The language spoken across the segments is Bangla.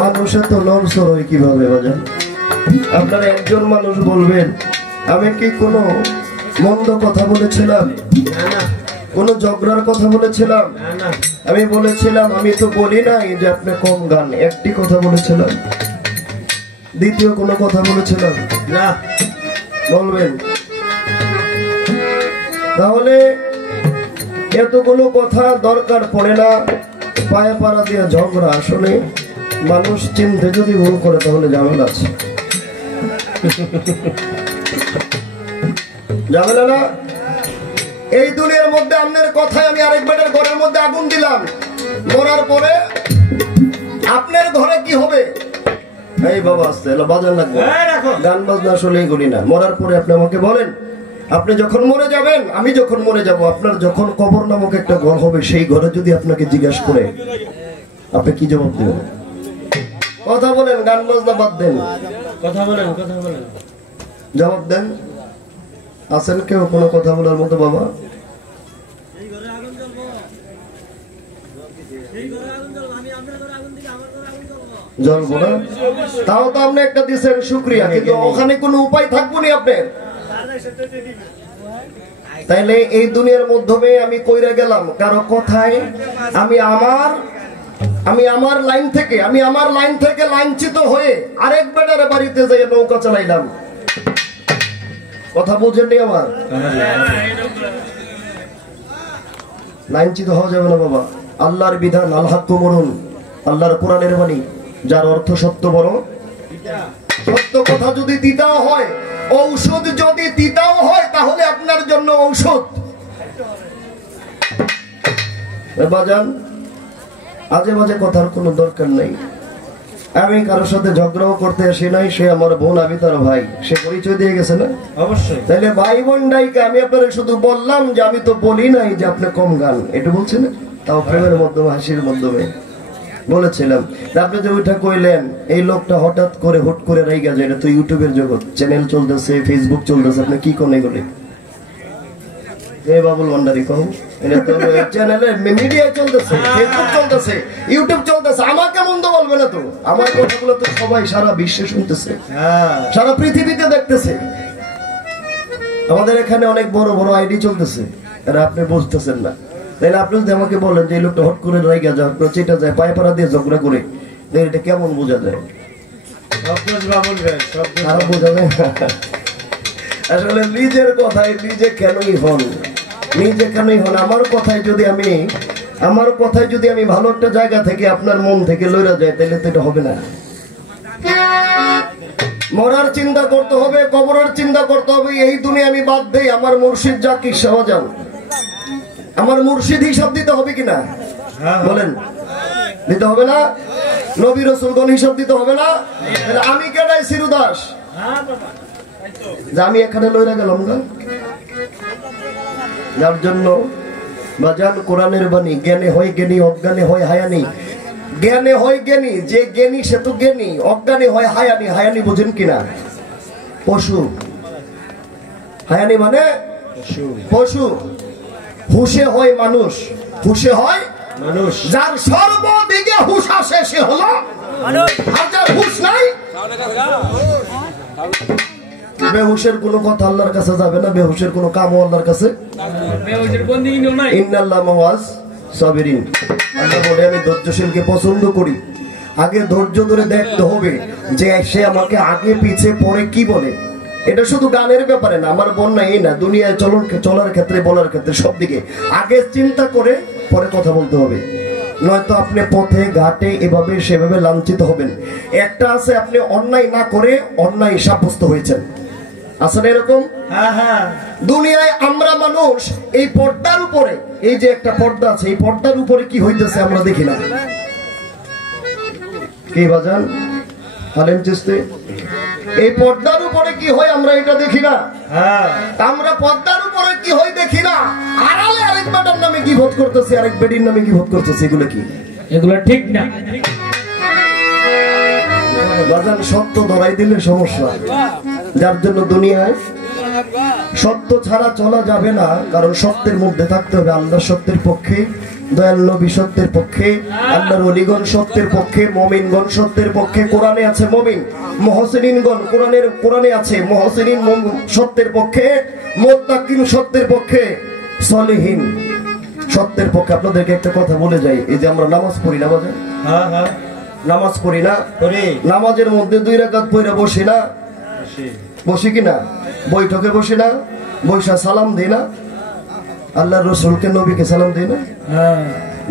মানুষে তো নরসর হয় কিভাবে বাজান? আপনারা একজন মানুষ বলবেন আমি কি কোনো মন্দ কথা বলেছিলাম? কোনো ঝগড়ার কথা বলেছিলাম? আমি বলেছিলাম, আমি তো বলি নাই যে আপনি কম গান, একটি কথা বলেছিলাম। দ্বিতীয় কোনো কথা বলেছিলাম না? বলবেন। তাহলে এতগুলো কথা দরকার পড়ে না। পায়ে পাড়া দিয়ে ঝগড়া, আসলে মানুষ চিনতে যদি ভুল করে তাহলে ঝামেলা আছে। ঝামেলা না? এই দুনিয়ার মধ্যে আপনার কথায় আমি আরেকবারের ঘরের মধ্যে আগুন দিলাম, মরার পরে আপনার ঘরে কি হবে? এই বাবা আসতে বাজার লাগবে, গান বাজনা আসলে এগুলি না। মরার পরে আপনি আমাকে বলেন, আপনি যখন মরে যাবেন, আমি যখন মরে যাব, আপনার যখন কবর নামক একটা ঘর হবে, সেই ঘরে যদি আপনাকে জিজ্ঞাসা করে আপনি কি জবাব দেবেন? কথা বলেন, গান বাজনা বাদ দেন, কথা বলেন, কথা বলেন, জবাব দেন। আছেন কেউ কোনো কথা বলার মতো? বাবা জ্বলবো না? তাও তো আপনি একটা দিচ্ছেন, শুক্রিয়া, কিন্তু ওখানে কোনো উপায় থাকবো না আপনার। তাইলে এই দুনিয়ার মাধ্যমে আমি কইরা গেলাম কারো কথায়, আমি আমার লাইন থেকে লাইনচ্যুত হয়ে আরেক বেটার বাড়িতে যাই নৌকা চালাইলাম। কথা বুঝেননি আমার? লাইনচ্যুত হওয়া যাবে না বাবা। আল্লাহর বিধান, আল হাক্কু মরুন, আল্লাহর কোরআনের বাণী, যার অর্থ সত্য বড়। সত্য কথা যদি তিতাও হয়, ঔষধ যদি তিতাও হয়, তাহলে আপনার জন্য ঔষধ। বাজান, আজে বাজে কথার কোনো দরকার নেই। আমি কারোর সাথে ঝগড়াও করতে আসি নাই। সে আমার বোন, আমি তার ভাই, সে পরিচয় দিয়ে গেছে না? অবশ্যই। তাহলে ভাই বোন ডাইকে আমি আপনারা শুধু বললাম যে আমি তো বলি নাই যে আপনি কম গান, এটা বলছেন, তাও প্রেমের মাধ্যমে, হাসির মাধ্যমে বলেছিলাম। আপনি যে ওইটা কইলেন, এই লোকটা হঠাৎ করে হুট করে রাইগা যায়, এটা তো ইউটিউবের জগৎ, চ্যানেল চলতেছে, ফেসবুক চলতেছে, আপনি কি কোন এগুলি? বাবুল ভান্ডারি কম, এটা তো চ্যানেলে মিডিয়া চলতেছে, ফেসবুক চলতেছে, ইউটিউব চলতেছে, আমাকে মন্দ বলবে না তো? আমার কথাগুলো তো সবাই সারা বিশ্বে শুনতেছে, সারা পৃথিবীতে দেখতেছে। আমাদের এখানে অনেক বড় বড় আইডি চলতেছে, আর আপনি বুঝতেছেন না। তাহলে আপনি যদি আমাকে বলেন যে এই লোকটা হট করে রাইগা যায়, চেটা যায়, পায়ে পাড়া দিয়ে ঝগড়া করে, এটা কেমন বোঝা যায়? বোঝা যায় আসলে নিজের কথায় নিজে কেনই হন, নিজে কেনই হন। আমার কথায় যদি আমি ভালো একটা জায়গা থেকে আপনার মন থেকে লইরা যায়, তাহলে তো এটা হবে না। মরার চিন্তা করতে হবে, কবরের চিন্তা করতে হবে। এই দুনিয়া আমি বাদ দেই, আমার মুর্শিদ জাকির শাহজান, আমার মুর্শিদ হিসাব দিতে হবে কিনা বলেন? দিতে হবে না? নবী রাসূলগণ হিসাব দিতে হবে না? আমি কেডাই শিরুদাস যে আমি এখানে লইরা গেলাম না? যার জন্য বাজান, কোরআনের বাণী, জ্ঞানে হয় জ্ঞানী, অজ্ঞানে হয় হায়ানি। জ্ঞানে হয় জ্ঞানী, যে জ্ঞানী সে তো জ্ঞানী, অজ্ঞানী হয় হায়ানি। হায়ানি বুঝেন কিনা? পশু। হায়ানি মানে পশু। হুশে হয় মানুষ, হুশে হয় মানুষ। যার সর্বদিকে হুশ আসে সে হলো মানুষ, আর যার হুশ নাই, বেহুশের কোনো কথা আল্লাহর কাছে যাবে না, বেহুশের কোনো কামও আল্লাহর কাছে। ইন্নাল্লাহ মাওয়াজ সাবিরিন, আল্লাহ বলে আমি ধৈর্যশীলকে পছন্দ করি। আগে ধৈর্য ধরে দেখতে হবে যে সে আমাকে আগে পিছে পরে কি বলে। এটা শুধু গানের ব্যাপারে না, আমার বন্যা এই না, দুনিয়ায় চলার ক্ষেত্রে, বলার ক্ষেত্রে, সব দিকে আগে চিন্তা করে পরে কথা বলতে হবে। নয়তো আপনি পথে ঘাটে এভাবে সেভাবে লাঞ্ছিত হবেন। একটা আছে, আপনি অন্যায় না করে অন্যায় সাব্যস্ত হয়েছেন, আসলে এরকম। দুনিয়ায় আমরা মানুষ এই পর্দার উপরে, এই যে একটা পর্দা আছে, এই পর্দার উপরে কি হইতেছে আমরা দেখি না। কি বাজান হালেম চিস্তি, এই পর্দার উপরে কি হয় আমরা এটা দেখি না। আমরা পর্দার উপরে কি হয় দেখি না, আড়ালে আরেক বেটার নামে কি ভোট করতেছে, আরেক বেটির নামে কি ভোট করতেছে। এগুলো কি? এগুলো ঠিক না বাজান। সত্য ধরাই দিলে সমস্যা, যার জন্য দুনিয়ায় সত্য ছাড়া চলা যাবে না। কারণ সত্যের মধ্যে থাকতে হবে, আল্লাহ সত্যের পক্ষে, দয়াল নবী সত্যের পক্ষে, আল্লাহর ওলিগণ সত্যের পক্ষে, মুমিনগণ সত্যের পক্ষে। কোরআনে আছে মুমিন, মুহসিনিনগণ কোরআনে আছে মুহসিনিন সত্যের পক্ষে, মুত্তাকিন সত্যের পক্ষে, সলিহিন সত্যের পক্ষে। আপনাদেরকে একটা কথা বলে যাই, এই যে আমরা নামাজ পড়ি, নামাজ পড়ি না, নামাজের মধ্যে 2 রাকাত পড়ে বসি না, বসি কিনা, বৈঠকে বসি না, বৈশা সালাম দেই না, আল্লাহর রাসূলকে নবীকে সালাম দেই না,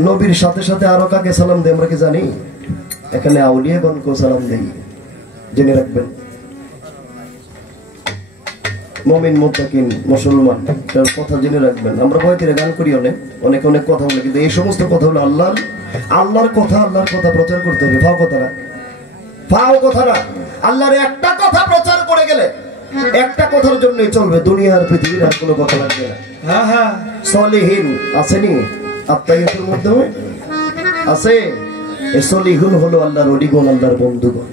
নবীর সাথে সাথে আরো কাকে সালাম দেই আমরা কি জানি? এখানে আউলিয়াগণকে সালাম দেই, জেনে রাখবেন। মুমিন মুত্তাকিন মুসলমান, তার কথা জেনে রাখবেন। আমরা বইতে গান করি অনেক অনেক কথা বলে, কিন্তু এই সমস্ত কথা হলো আল্লাহর কথা প্রচার করতে হবে। ফাও কথা না, আল্লাহর একটা কথা প্রচার করে গেলে একটা কথার জন্যই চলবে, দুনিয়ার পৃথিবীর আর কোনো কথা লাগবে না। সলিহিন আসেনি আত্মাইয়াতের মধ্যে আছে, এই সলিহুন হলো আল্লাহর ওলিগণ, আল্লাহর বন্ধুগণ।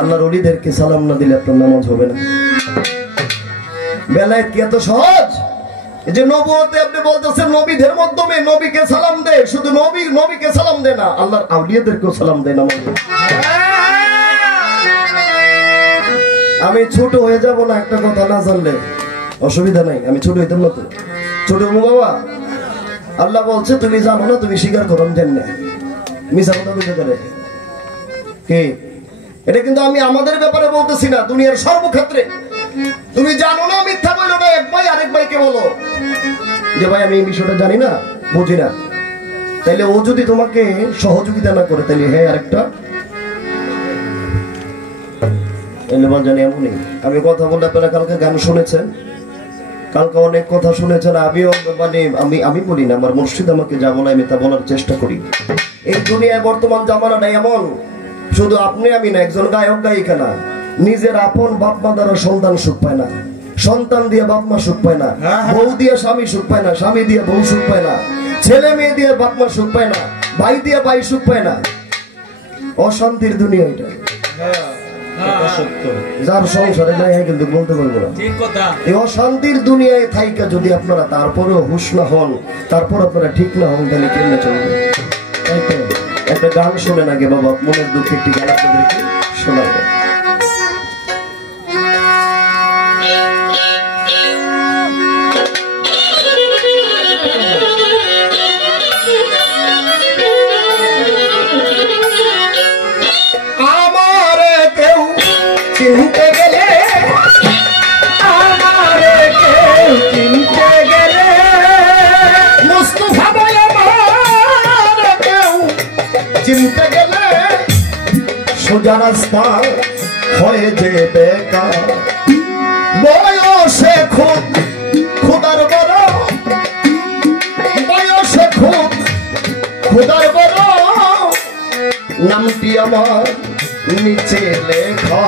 আল্লাহর ওলিদেরকে সালাম না দিলে আপনার নামাজ হবে না। বেলায়েত কি এত সহজ? এই যে নবুয়তে আপনি বলতেছেন নবীদের মাধ্যমে নবীকে সালাম দে, শুধু নবীকে সালাম দে না, আল্লাহর আউলিয়াদেরকেও সালাম দে না। আমি ছোট হয়ে যাব না একটা কথা না জানলে, অসুবিধা নাই, আমি ছোট হইতাম না তো। ছোট বাবা, আল্লাহ বলছে তুমি জানো না, তুমি স্বীকার করো আমি জানি না, মিছা কথা বুঝতে পারে কি? এটা কিন্তু আমি আমাদের ব্যাপারে বলতেছি না, দুনিয়ার সর্বক্ষেত্রে। তুমি জানো না, মিথ্যা বলো না, এক ভাই আরেক ভাইকে বলো যে ভাই আমি এই বিষয়টা জানি না, বুঝি না। তাইলে ও যদি তোমাকে সহযোগিতা না করে, তাহলে হ্যাঁ আরেকটা জানি এমনই। আমি কথা বললে আপনারা কালকে গান শুনেছেন, কালকে অনেক কথা শুনেছেন। আমিও মানে আমি বলি না, আমার মুর্শিদ আমাকে যা বলে আমি তা বলার চেষ্টা করি। এই দুনিয়ায় বর্তমান জামানাটা এমন, শুধু আপনি আমি না, একজন গায়ক গায়িকা না, নিজের আপন বাপ মা দ্বারা সন্তান সুখ পায় না, সন্তান দিয়ে বাপ মা সুখ পায় না, বউ দিয়ে স্বামী সুখ পায় না, স্বামী দিয়ে বউ সুখ পায় না, ছেলে মেয়ে দিয়ে বাপ মা সুখ পায় না, ভাই দিয়ে ভাই সুখ পায় না। অশান্তির দুনিয়া এটা, যার সংসারে নাই কিন্তু বলতে পারবো না। এই অশান্তির দুনিয়ায় থাইকা যদি আপনারা তারপরেও হুঁশ না হন, তারপর আপনারা ঠিক না হন, তাহলে কেমনে চলবে? একটা গান শোনেন আগে বাবা, মনের দুঃখে একটি গান আপনাদেরকে শোনাবো। চিনতে গেলে আমারে কেউ চিনতে গেলে, মুস্তাফা ভাই আমারে কেউ চিনতে গেলে, সোজা রাস্তা হয়ে যে বেকার, বয়সে খুব খুদার বড়, বয়সে খুব খুদার বড়, নামটি আমার নিচে লেখা।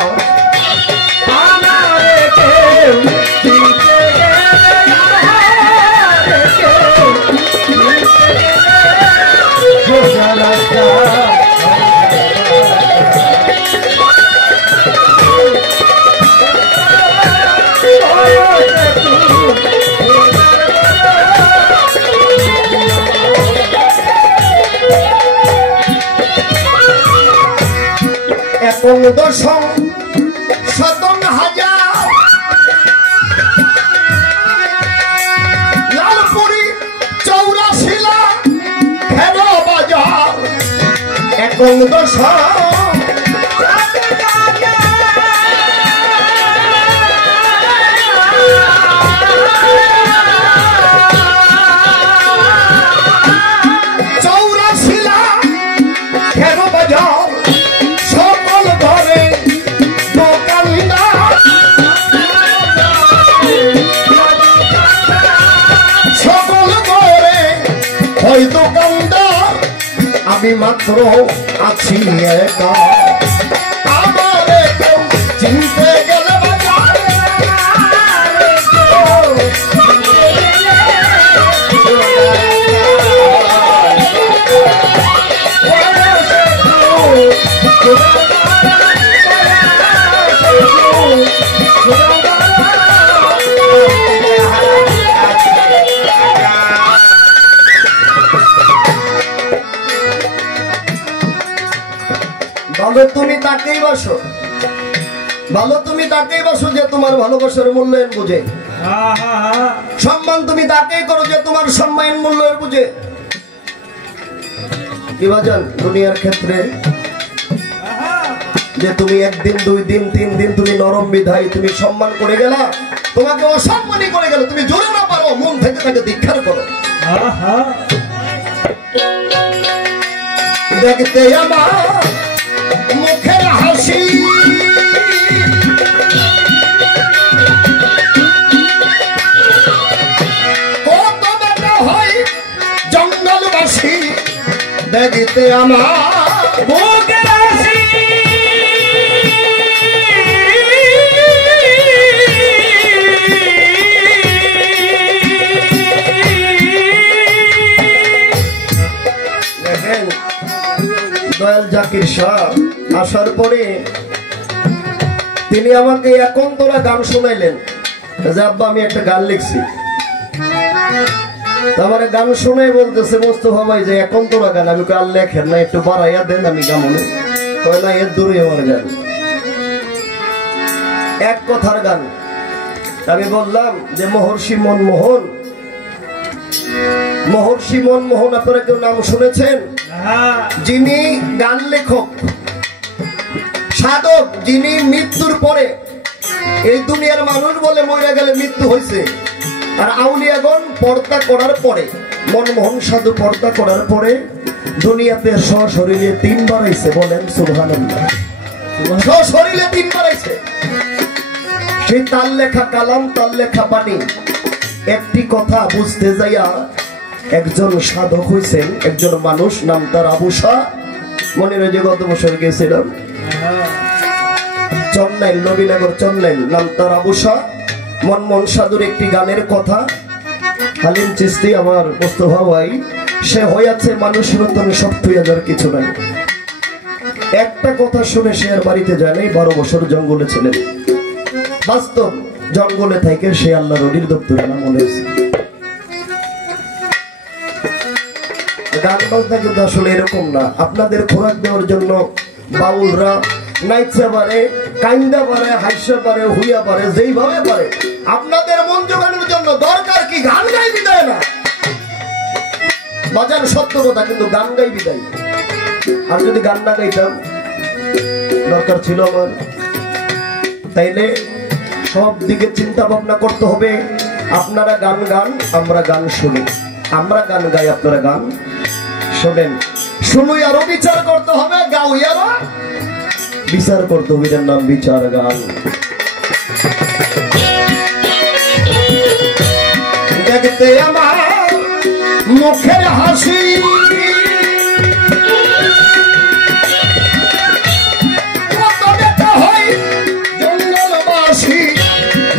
এখন দশম শতং হাজার লালপুরি 84 লাখ খেলো বাজার, এখন দশম দোকানদার, আমি মাত্র আছি একা, আমারে কেউ চিনতে গেলে ভালো তুমি তাকেই বাসো, ভালো তুমি তাকেই বাসো যে তোমার ভালোবাসার মূল্যায়ন বুঝে। সম্মান তুমি তাকেই করো যে তোমার সম্মান মূল্যায়ন বুঝে। কি বাজান দুনিয়ার ক্ষেত্রে যে তুমি একদিন 2 দিন 3 দিন তুমি নরম বিধায় তুমি সম্মান করে গেলা, তোমাকে অসম্মানই করে গেল, তুমি জোরে না পারো মন থেকে তাকে ধিক্কার করো। দেখতে আমার মুখের হাসি কত বেটা হয় জঙ্গলবাসী, দেখতে আমার মুখের হাসি দয়াল জাকির শাহ আসার পরে তিনি আমাকে একন্তরা গান শোনাইলেন যে আব্বা আমি একটা গান লিখছি। আমার গান শুনে বলতেছে মোস্তফা ভাই যে একন্তরা গান, আমি গান লেখেন না একটু বাড়াইয়া দেন আমি গামনে না এর দূরে আমার গান এক কথার গান। আমি বললাম যে মহর্ষি মনমোহন, মহর্ষি মনমোহন আপনারা কেউ নাম শুনেছেন? যিনি গান লেখক সাধক, যিনি মৃত্যুর পরে এই দুনিয়ার মানুষ বলে মরে গেলে মৃত্যু হয়েছে, আর আউলিয়াগণ পর্দা করার পরে মনমোহন সাধু পর্দা করার পরে দুনিয়াতে সশরীরে 3 বার আইছে। বলেন সুবহানাল্লাহ, সশরীরে 3 বার আইছে। সেই তার লেখা কালাম, তার লেখা বাণী, একটি কথা বুঝতে যাইয়া একজন সাধক হইছেন, একজন মানুষ নাম তার আবু শাহ। মনে রয়েছে গত বছর গেছিলাম চন্নাইল, নবীনগর চন্নাইল, নাম তার আবু শাহ। মনমোহন সাধুর একটি গানের কথা হালিম চিস্তি আমার মোস্তফা ভাই, সে হইয়াছে মানুষ রতন সব তুই হাজার কিছু নাই। একটা কথা শুনে সে আর বাড়িতে যায় নাই, 12 বছর জঙ্গলে ছিলেন। বাস্তব জঙ্গলে থেকে সে আল্লাহ রলির দপ্তরে নাম হয়েছে। গান বাজনা কিন্তু আসলে এরকম না, আপনাদের খোরাক দেওয়ার জন্য বাউলরা নাইচা পারে, কাইন্দা পারে, হাইসা পারে, হুইয়া পারে, যেইভাবে পারে আপনাদের মন জোগানোর জন্য। দরকার কি গান গাই বিদায় না বাজার সত্য কথা, কিন্তু গান গাই বিদায়। আর যদি গান না গাইতাম দরকার ছিল আমার, তাইলে সব দিকে চিন্তা ভাবনা করতে হবে। আপনারা গান গান, আমরা গান শুনি, আমরা গান গাই, আপনারা গান শোনেন। শুনুই আরো বিচার করতে হবে, গাউই আরো বিচার করতে হবে, এর নাম বিচার গান। দেখতে আমার মুখের হাসি কত বেটা হয় জঙ্গলবাসী,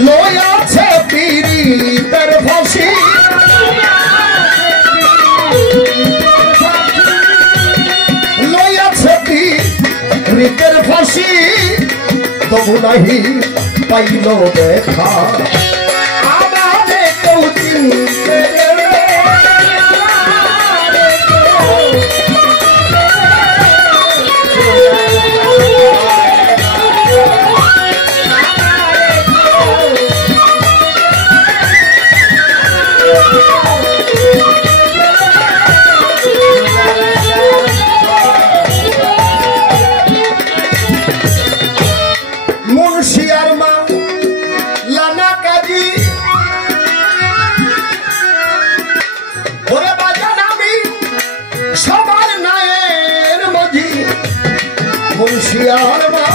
লইয়াছে পীড়িতের ফাঁসি, লইয়াছে পীড়িতের ফাঁসি, তবু নাহি পাইল দেখা আমারে কেউ চিনতে। মুন্সিয়ার মা লানা কাজী, ওরে বাজান আমি সবার নায়ের মাঝি। মুন্সিয়ার মা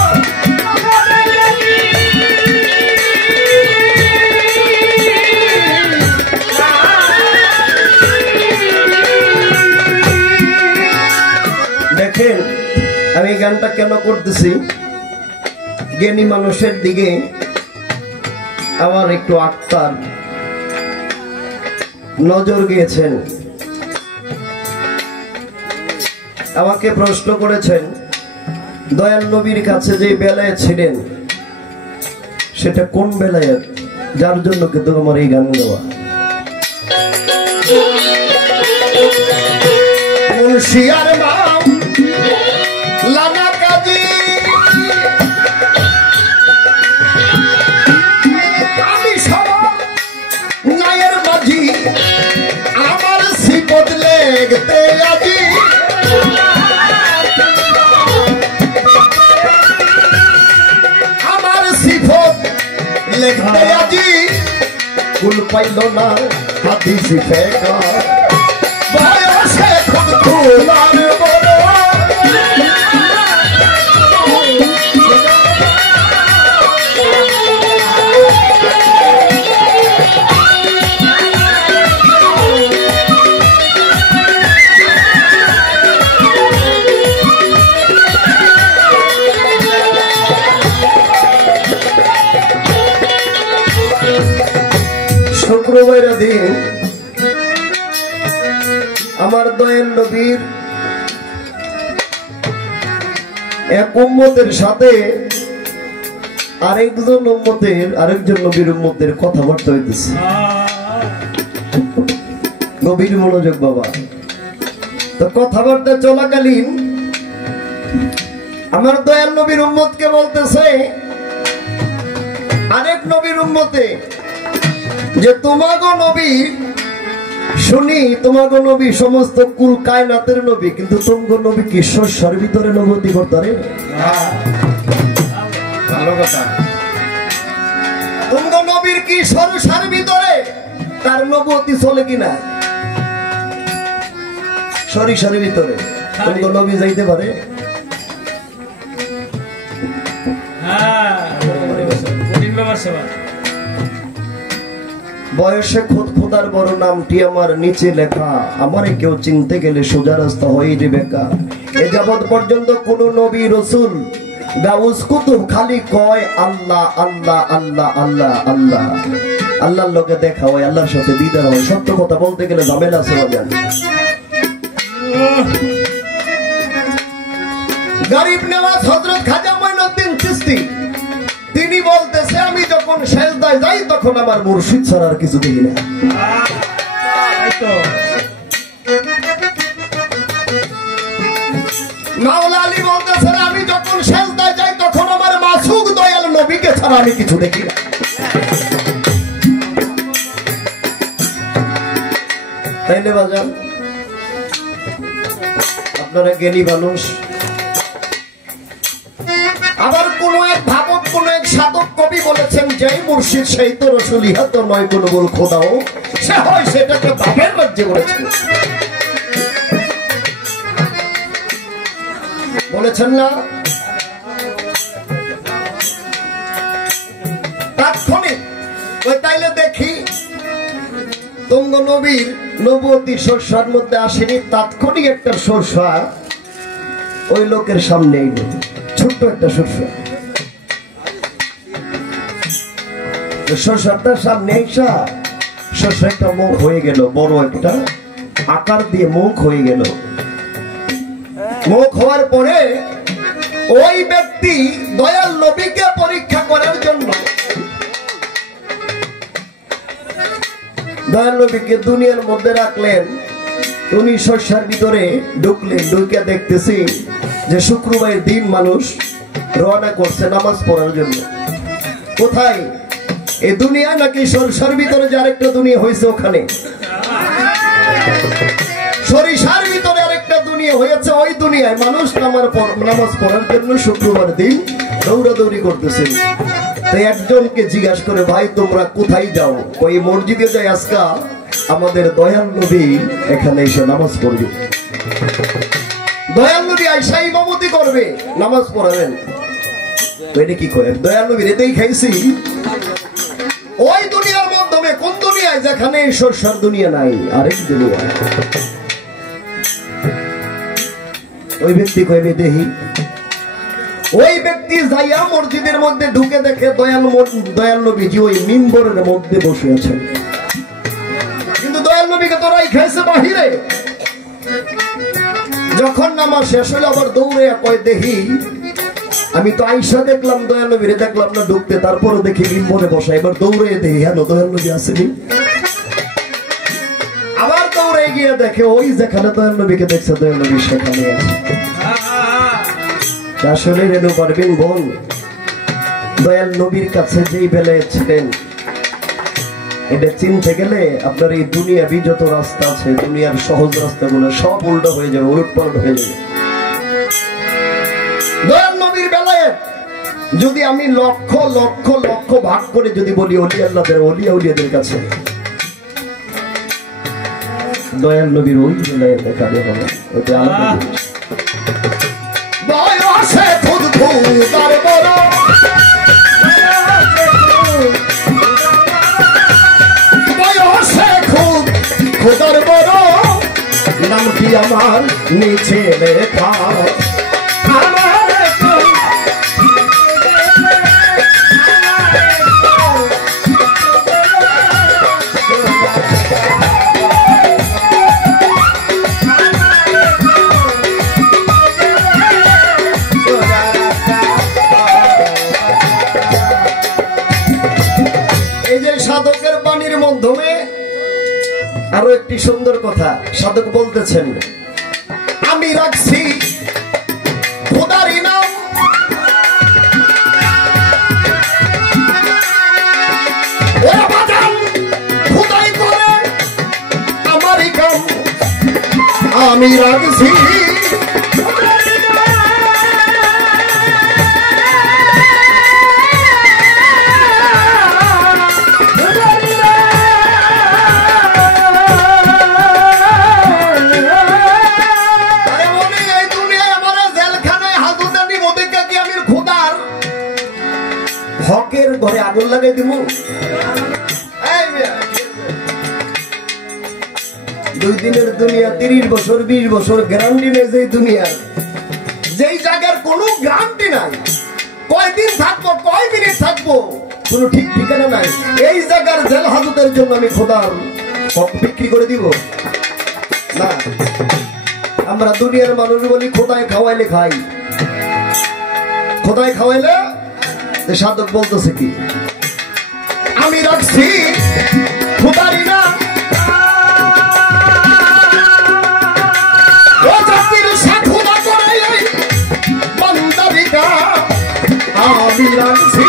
দেখেন আমি গানটা কেন করতেছি, জ্ঞানী মানুষের দিকে আমার একটু আত্মার নজর গিয়েছেন। আমাকে প্রশ্ন করেছেন দয়াল নবীর কাছে যে বেলায় ছিলেন সেটা কোন বেলায়, যার জন্য কিন্তু আমার এই গান গাওয়া। মুন্সিয়ার মা লানা কাজী পাইল না হাদিস ফেকা বয়সে খুদ খোলার বড় শুক্রবারের দিন আমার দয়াল নবীর এক উম্মতের সাথে আরেকজন নবীর উম্মতের কথাবার্তা হইতেছে। গভীর মনোযোগ বাবা। তো কথাবার্তা চলাকালীন আমার দয়াল নবীর উম্মতকে বলতেছে আরেক নবীর উম্মতে যে তোমাগো নবী শুনি, তোমাগো নবী সমস্ত কুল কায়নাতের নবী, কিন্তু তোমাগো নবী কি শস্যের ভিতরে নবুয়তি করতারে? ভালো কথা। তোমাগো নবীর কি শস্যের ভিতরে তার নবুয়তি চলে কিনা? সরিষার ভিতরে তোমাগো নবী যাইতে পারে? বয়সে খোদার বড় নামটি আমার নিচে লেখা, আমারে কেউ চিনতে গেলে সোজা রাস্তা হয়ে রে বেকা। এ যাবৎ পর্যন্ত কোন নবী রসুল গাউস কুতুব খালি কয় আল্লাহ আল্লাহ আল্লাহ আল্লাহ আল্লাহ, আল্লাহর লোকে দেখা হয়, আল্লাহর সাথে দিদার হয়। সত্য কথা বলতে গেলে ঝামেলা আছে বাজান। গরিব নওয়াজ হযরত খাজা মঈনুদ্দিন চিশতি তিনি বলতেছে আমি যখন সেজদায় যাই তখন আমার মুর্শিদ ছাড়া আর কিছু দেখি না। মাওলা আলী বলতেছেন আমি যখন সেজদায় যাই তখন আমার মাসুক দয়াল নবীকে ছাড়া আমি কিছু দেখি না। তাইলে বাজান আপনারা জ্ঞানী মানুষ। আবার কোন এক ভাবক কোন এক সাধক কবি বলেছেন যেই মুর্শিদ সেই তো রসুল, ইহা তো নয় কোন বল খোদাও, সে হয় সেটাকে ভাবের রাজ্যে বলেছেন। বলেছেন না? তাৎক্ষণিক ওই তাইলে দেখি তুঙ্গ নবীর নবুয়তি শস্যার মধ্যে আসেনি, তাৎক্ষণিক একটা শস্যা ওই লোকের সামনে এলো, ছোট্ট একটা শস্যা। শস্যটার সামনে এসা শস্য একটা মুখ হয়ে গেল, বড় একটা আকার দিয়ে মুখ হয়ে গেল। মুখ হওয়ার পরে ওই ব্যক্তি দয়াল নবীকে পরীক্ষা করার জন্য দয়াল নবীকে দুনিয়ার মধ্যে রাখলেন। উনি শস্যার ভিতরে ঢুকলেন, ঢুকে দেখতেছি যে শুক্রবারের দিন মানুষ রওনা করছে নামাজ পড়ার জন্য। কোথায়? এই দুনিয়া নাকি সরিষার ভিতরে যে আরেকটা দুনিয়া হয়েছে ওখানে? সরিষার ভিতরে আরেকটা দুনিয়া হয়েছে, ওই দুনিয়ায় মানুষ নামাজ পড়ার জন্য শুক্রবার দিন দৌড়াদৌড়ি করতেছে। তাই একজনকে জিজ্ঞাসা করে ভাই তোমরা কোথায় যাও? ওই মসজিদে যাই, আজকা আমাদের দয়াল নবী এখানে এসে নামাজ পড়বে। দয়াল নবী আইসা ইমামতি করবে, নামাজ পড়াবেন। এটা কি করেন? দয়াল নবীর এটাই খাইছি ওই দুনিয়ার মাধ্যমে। কোন দুনিয়ায়? যেখানে শস্যের দুনিয়া নাই, আরেক দুনিয়া। ওই ব্যক্তি কইবে দেহি, ওই ব্যক্তি যাইয়া মসজিদের মধ্যে ঢুকে দেখে দয়াল নবীজি ওই মিম্বরের মধ্যে বসে আছেন, কিন্তু দয়াল নবীকে তোরাই খাইছে বাহিরে। যখন নামাজ শেষ হইল আবার দৌড়ে কয় দেহি আমি তো আইসা দেখলাম দয়াল নবীরে দেখলাম না ঢুকতে, তারপরে দেখি মিম্বরে বসা। এবার দৌড়ে দেখি হ্যাঁ দয়াল নবী আসেনি। আবার দৌড়ে গিয়ে দেখে ওই যেখানে দয়াল নবীকে দেখছে দয়াল নবী সেখানে আছে। আসলে রেণু পারবেন বোন, দয়াল নবীর কাছে যেই বেলায় ছিলেন এটা চিনতে গেলে আপনার এই দুনিয়াবি যত রাস্তা আছে, দুনিয়ার সহজ রাস্তাগুলো সব উল্টো হয়ে যাবে, উলটপালট হয়ে যাবে। দয়াল নবীর বেলায় যদি আমি লক্ষ লক্ষ লক্ষ ভাগ করে যদি বলি অলি আল্লাহদের, অলিয়া উলিয়াদের কাছে দয়াল নবীর ওই বেলায় দেখাবে হবে ওতে আলাদা বয়সে খুদ খুদার বড় বয়সে খুদ খুদার বড় নামটি আমার নিচে লেখা সাধকের বাণীর মাধ্যমে আরো একটি সুন্দর কথা সাধক বলতেছেন আমি রাখছি খোদারই নাম ওরা বাজান খোদাই করে আমারই কাম আমি রাখছি হকের ঘরে আগুন লাগাই দিব 2 দিনের দুনিয়া 30 বছর 20 বছর গ্যারান্টি নেই যে দুনিয়া যেই জায়গার কোনো গ্যারান্টি নাই কয়দিন থাকবো কয় মিনিট থাকবো কোনো ঠিক ঠিকানা নাই এই জায়গার জেল হাজতের জন্য আমি খোদার হক বিক্রি করে দিব না আমরা দুনিয়ার মানুষ বলি খোদায় খাওয়াইলে খাই খোদায় খাওয়াইলে সাধক বলতেছে কি আমি রাখছি খোদারি না ও জাতির সাধুদা করে বান্দারিকা আমি রাখছি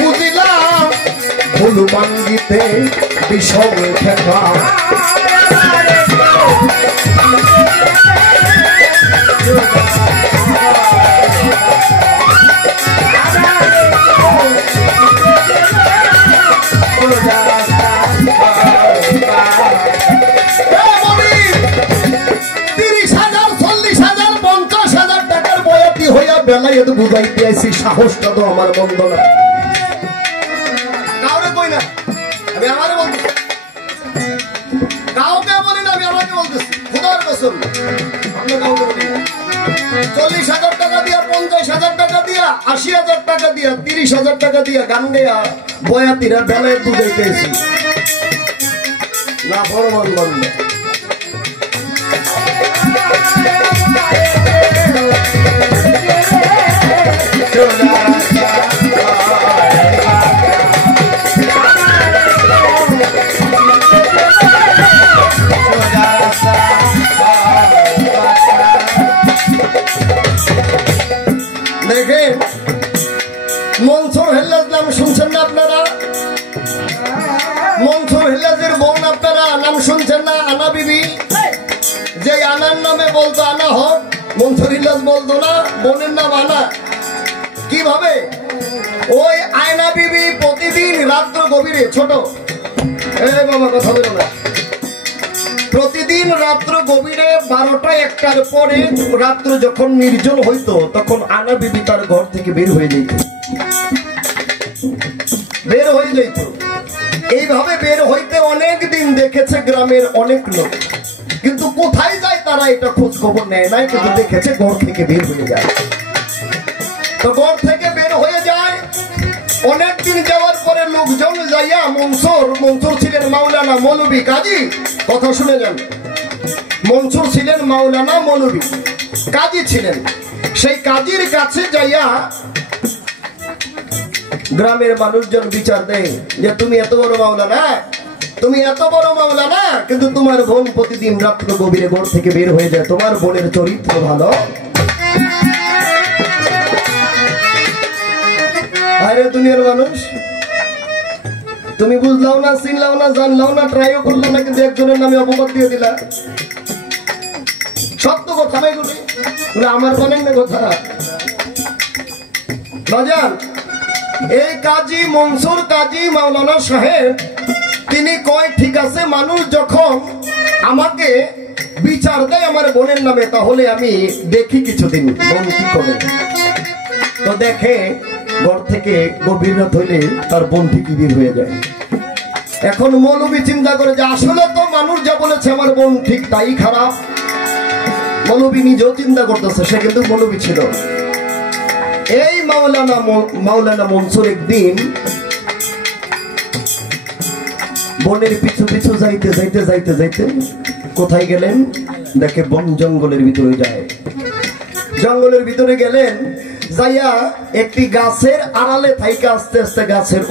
বুঝিলাম হনুমানগীতে বিষম ঠেকা বেলায় এত বুঝাইতে আইছি সাহসটা তো আমার বন্ধ না কাউরে কই না আমি আমারে বলতেছি কাউকে বলি না আমি আমাকে বলতেছি খোদার কসম আপনি কাউকে বলি 40,000 টাকা দিয়া 50,000 টাকা দিয়া 80,000 টাকা দিয়া 30,000 টাকা দিয়া গান দেয়া বয়াতিরা বেলায় বুঝাইতে আইছি না বড় বন্ধ দেখেন মনসুর হেল্লাজ নাম শুনছেন না আপনারা মনসুর হেল্লাজের বোন আপনারা নাম শুনছেন না আনা বিবি যে আনার নামে বলতো আনা হক মনসুর হেল্লাজ বলতো না বোনের নাম আনা কিভাবে ওই আয়না বিবি প্রতিদিন রাত্র গভীরে ছোট বাবা কথা বলো না প্রতিদিন রাত্র গভীরে 12টা 1টার পরে রাত্র যখন নির্জন হইতো তখন আনা বিবি তার ঘর থেকে বের হয়ে যেত এইভাবে বের হইতে অনেক দিন দেখেছে গ্রামের অনেক লোক কিন্তু কোথায় যায় তারা এটা খোঁজ খবর নেয় নাই কিন্তু দেখেছে ঘর থেকে বের হয়ে যায় তো ঘর থেকে বের হয়ে যায় অনেকদিন যাওয়ার পরে লোকজন যাইয়া মনসুর ছিলেন মাওলানা মৌলভী কাজী কথা শুনে যান মনসুর ছিলেন মাওলানা মৌলভী কাজী ছিলেন সেই কাজীর কাছে যাইয়া গ্রামের মানুষজন বিচার দেয় যে তুমি এত বড় মাওলানা কিন্তু তোমার বোন প্রতিদিন রাত্র গভীরে ঘর থেকে বের হয়ে যায় তোমার বোনের চরিত্র ভালো হায়রে দুনিয়ার মানুষ, তুমি বুঝলাও না, চিনলাও না, জানলাও না, ট্রাইও করলো না, কিন্তু একজনের নামে অপবাদ দিয়ে দিলা। সত্য কথা না এগুলি, আমার বলেন না কথা। বাজান, এই কাজী মনসুর কাজী মাওলানা সাহেব তিনি কয় ঠিক আছে, মানুষ যখন আমাকে বিচার দেয় আমার বোনের নামে, তাহলে আমি দেখি কিছুদিন বোন কি করে। তো দেখে ঘর থেকে গভীর রাত হইলে তার বোন ঠিকই বের হয়ে যায়। এখন মৌলবী চিন্তা করে যে আসলে তো মানুষ যা বলেছে আমার বোন ঠিক তাই খারাপ। মৌলবী নিজেও চিন্তা করতেছে, সে কিন্তু মৌলবী ছিল। এই মাওলানা মনসুর একদিন বনের পিছু পিছু যাইতে যাইতে যাইতে যাইতে কোথায় গেলেন, দেখে বন জঙ্গলের ভিতরে যায়। জঙ্গলের ভিতরে গেলেন, যাইয়া একটি গাছের আড়ালে থাইকা আস্তে আস্তে গাছের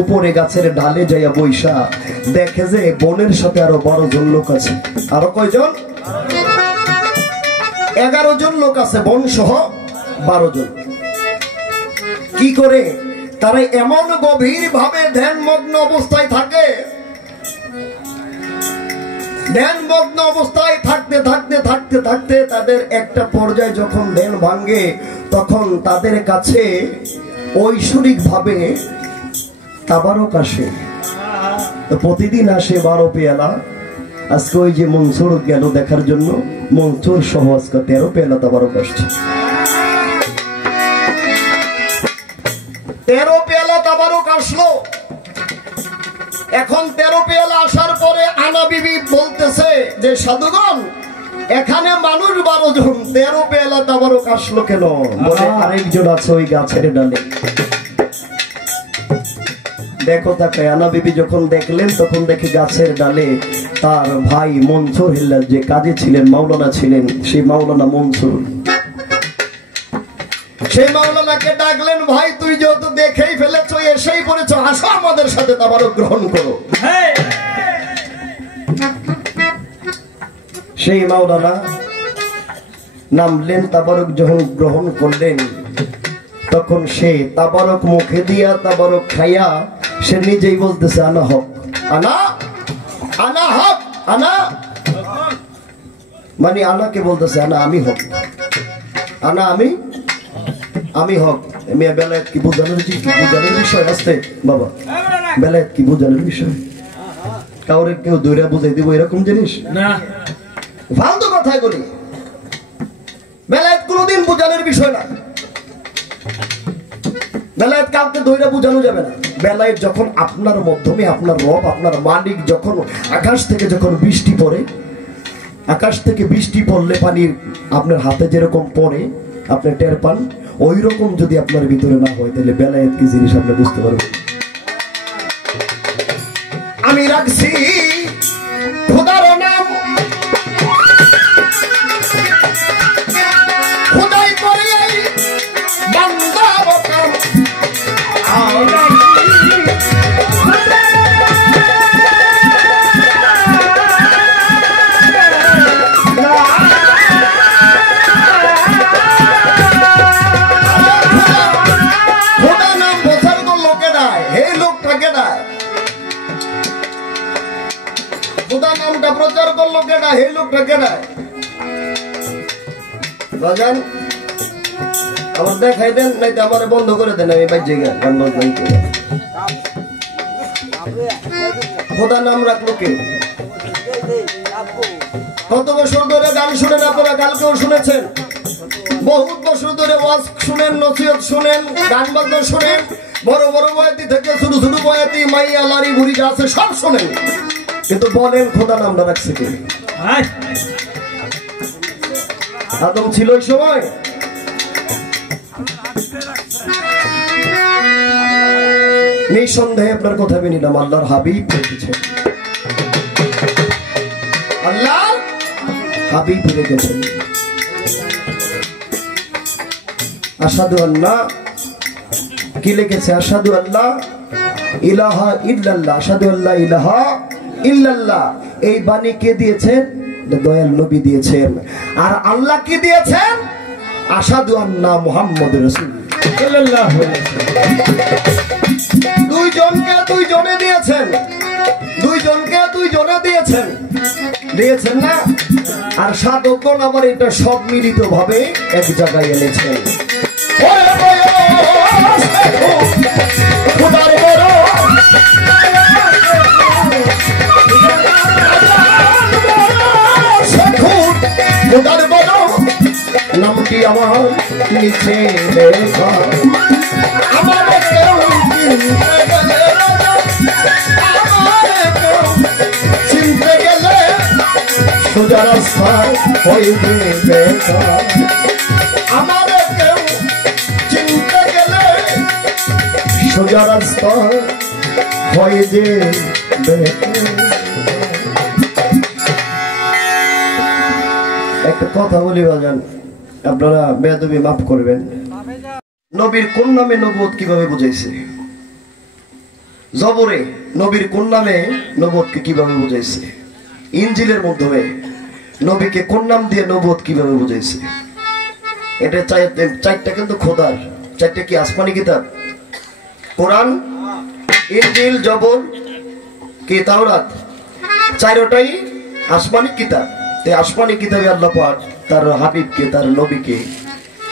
উপরে গাছের ডালে যাইয়া বৈশা দেখে যে বনের সাথে আরো 12 জন লোক আছে। আরো কয়জন? 11 জন লোক আছে, বন সহ 12 জন। কি করে তারা এমন গভীর ভাবে ধ্যানমগ্ন অবস্থায় থাকে, ধ্যানমগ্ন অবস্থায় থাকতে থাকতে থাকতে থাকতে তাদের একটা পর্যায়ে যখন ধ্যান ভাঙ্গে, তখন তাদের কাছে ঐশ্বরিক ভাবে তাবারক আসে। তো প্রতিদিন আসে 12 পেয়ালা। আজকে ওই যে মনসুর গেল দেখার জন্য, মনসুর সহ আজকে 13 পেয়ালা তাবারক আসছে। 13 পেয়ালা তাবারক আসলো। এখন 13 পেয়ালা আসার পরে আনা বিবি বলতেছে যে সাধুগণ, এখানে মানুষ 12 জন, 13 পেয়ালা তাবারক আসলো কেন? বলে আরেকজন আছে ওই গাছের ডালে। দেখো তাকায়, আনা বিবি যখন দেখলেন তখন দেখে গাছের ডালে তার ভাই মনসুর হিল্লাল যে কাজী ছিলেন, মাওলানা ছিলেন, সেই মাওলানা মনসুর। সেই মাওলানাকে ডাকলেন, ভাই তুই যেহেতু দেখেই ফেলেছো, এসেই পড়েছো, আসো আমাদের সাথে তাবারক গ্রহণ করো। সেই মাওলানা নামলেন, তাবারক যখন গ্রহণ করলেন তখন সে তাবারক মুখে দিয়া তাবারক খাইয়া সে নিজেই বলতেছে আনা হক, আনা আনা হক, আনা মানে আনাকে বলতেছে আনা আমি হক, আনা আমি হক। বেলায়েত কি বোঝানোর বিষয় আসতে বাবা, বেলায়েত কি বোঝানোর বিষয়? কাউরে কেউ দৌড়া বুঝাই দিব এরকম জিনিস না, ফালতু কথাই বলি। বেলায়েত কোনোদিন বোঝানোর বিষয় না। বেলায়েত কাউকে দৌড়া বোঝানো যাবে না। বেলায়েত যখন আপনার মাধ্যমে আপনার রব, আপনার মালিক যখন আকাশ থেকে যখন বৃষ্টি পড়ে, আকাশ থেকে বৃষ্টি পড়লে পানির আপনার হাতে যেরকম পড়ে আপনি টের পান, ওই রকম যদি আপনার ভিতরে না হয় তাহলে বেলায়েত কি জিনিস আপনি বুঝতে পারবেন। আমি রাখছি খোদার নাম, খোদাই করে বান্দার কাম। প্রচার করলো কেডা? এই লোকটা কেডা? বাজান আমার দেখাই দেন, নাই তো আমার বন্ধ করে দেন, আমি বাইরে গিয়ে গান বন্ধ করে। খোদা নাম রাখলো কে? কত বছর ধরে গান শুনেন আপনারা, কালকেও শুনেছেন। বহুত বছর ধরে ওয়াজ শুনেন, নসিহত শুনেন, গান বাজনা শুনেন, বড় বড় বয়াতি থেকে ছোট ছোট বয়াতি, মাইয়া লারি বুড়ি যা আছে সব শুনেন, কিন্তু বলেন খোদা নামটা রাখছে কে? আদম ছিল ওই সময়? নিঃসন্দেহে আপনার কথা মেনে নিলাম, আল্লাহর হাবিব রেখেছেন, আল্লাহর হাবিব রেখেছেন। আশহাদু আল্লাহ কি লিখেছে? আশহাদু আল্লাহ ইলাহা ইল্লাল্লাহ, আশহাদু আল্লাহ ইলাহা ইল্লাল্লাহ। এই বাণী কে দিয়েছেন? দয়াল নবী দিয়েছেন। আর আল্লাহ কি দিয়েছেন? আশহাদু আন্না মুহাম্মাদুর রাসূলুল্লাহ। দুইজনকে দুইজনে দিয়েছেন, দুইজনকে দুইজনে দিয়েছেন, দিয়েছেন না? আর সাধকগণ আবার এটা সব মিলিত ভাবে এক জায়গায় এনেছেন। নামটি আমার নিচে লেখা, আমার কেউ চিনতে গেলে সোজা রাস্তা হইবে বেকার, আমার কেউ চিনতে গেলে সোজা রাস্তা হইবে বেকার। একটা কথা বলি বাজান, আপনারা বেয়াদবি মাফ করবেন। নবীর কোন নামে নবুয়ত কিভাবে বুঝাইছে? জবরে নবীর কোন নামে নবুয়তকে কিভাবে বুঝাইছে? ইনজিলের মাধ্যমে নবীকে কোন নাম দিয়ে নবুয়ত কিভাবে বুঝাইছে? এটা চারটা কিন্তু খোদার, চারটা কি আসমানি কিতাব? কোরআন, ইনজিল, জবর কি তাওরাত, চারটাই আসমানি কিতাব। আসমানি কিতাবে আল্লাহ পাক তার হাবিবকে, তার নবীকে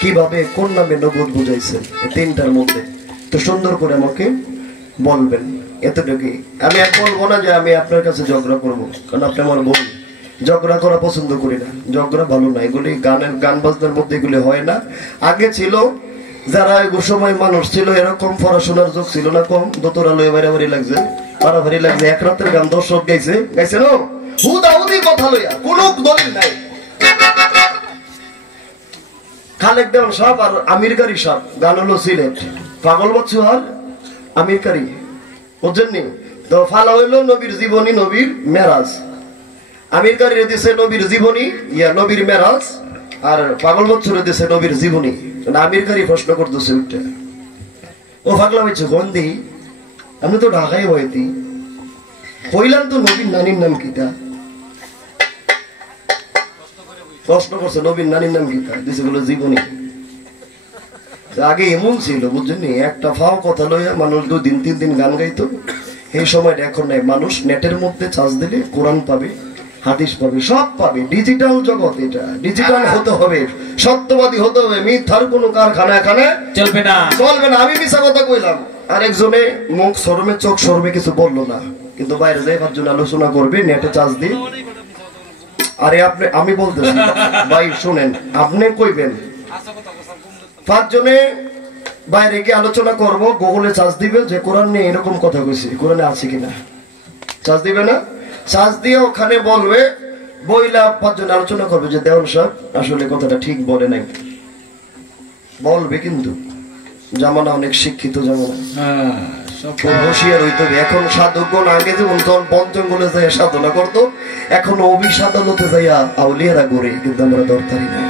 কিভাবে কোন নামে নবুয়ত বুঝাইছেন, তিনটার মধ্যে তো সুন্দর করে আমাকে বলবেন। এতটুকুই। আমি আর বলবো না যে আমি আপনার কাছে ঝগড়া করবো, কারণ আপনি আমার বোন। ঝগড়া করা পছন্দ করি না, ঝগড়া ভালো না, এগুলি গান বাজনার মধ্যে এগুলি হয় না। আগে ছিল যারা ওই সময় মানুষ ছিল এরকম, পড়াশোনার যোগ ছিল না কম, দোতরা লয়ে বাড়ি লাগছে, পারাভারি লাগছে, এক রাতের গান দর্শক গাইছে, গাইছে না হুদাহুদি কথা লইয়া, কোনো দলিল নাই। খালেক দেওয়ান সাহেব আর আমির কারি সাহেব গান হলো সিলেট, পাগল বাচ্চু আর আমির কারি, বুঝছেননি? তো ফালা হইলো নবীর জীবনী, নবীর মেরাজ। আমির কারির দিছে নবীর জীবনী, নবীর মেরাজ, আর পাগল বাচ্চুর দিছে নবীর জীবনী। আমির কারি প্রশ্ন করতেছে উঠে, ও পাগলা হয়েছে গন্ধি, আমি তো ঢাকায় হইতি, কইলাম তো নবীর নানির নাম কিতা? প্রশ্ন করছে নবীর নানির নাম কিতা? দিছে বলে জীবনী। আগে এমন ছিল বুঝছেন, একটা ফাও কথা লইয়া মানুষ 2 দিন 3 দিন গান গাইতো। এই সময়টা এখন নাই, মানুষ নেটের মধ্যে চার্জ দিলে কোরআন পাবে, হাদিস পাবে, সব পাবে। ডিজিটাল জগৎ, এটা ডিজিটাল হতে হবে, সত্যবাদী হতে হবে, মিথ্যার কোনো কারখানা এখানে চলবে না, চলবে না। আমি মিছা কথা কইলাম, আরেকজনে মুখ সরমে চোখ সরমে কিছু বললো না, কিন্তু বাইরে যাই 5 জন আলোচনা করবে নেটে চার্জ দিয়ে। আরে আপনি, আমি বলতেছি ভাই শুনেন, আপনি কইবেন 5 জনে বাইরে গিয়ে আলোচনা করবো, গুগলে চার্জ দিবে যে কোরআন নিয়ে এরকম কথা কইছে, কোরআনে আছে কিনা, চার্জ দিবে না? চার্জ দিয়ে ওখানে বলবে, বইলা 5 জন আলোচনা করবে যে দেওয়ান সাহেব আসলে কথাটা ঠিক বলে নাই, বলবে। কিন্তু জামানা অনেক শিক্ষিত জামানা, হুঁশিয়ার হইতে হবে। এখন সাধকগণ আগে যেমন তখন পঞ্চঙ্গলে যাইয়া সাধনা করতো, এখন অভিসাধনতে যাইয়া আউলিয়ারা গড়ে, কিন্তু আমরা দরকারই নাই।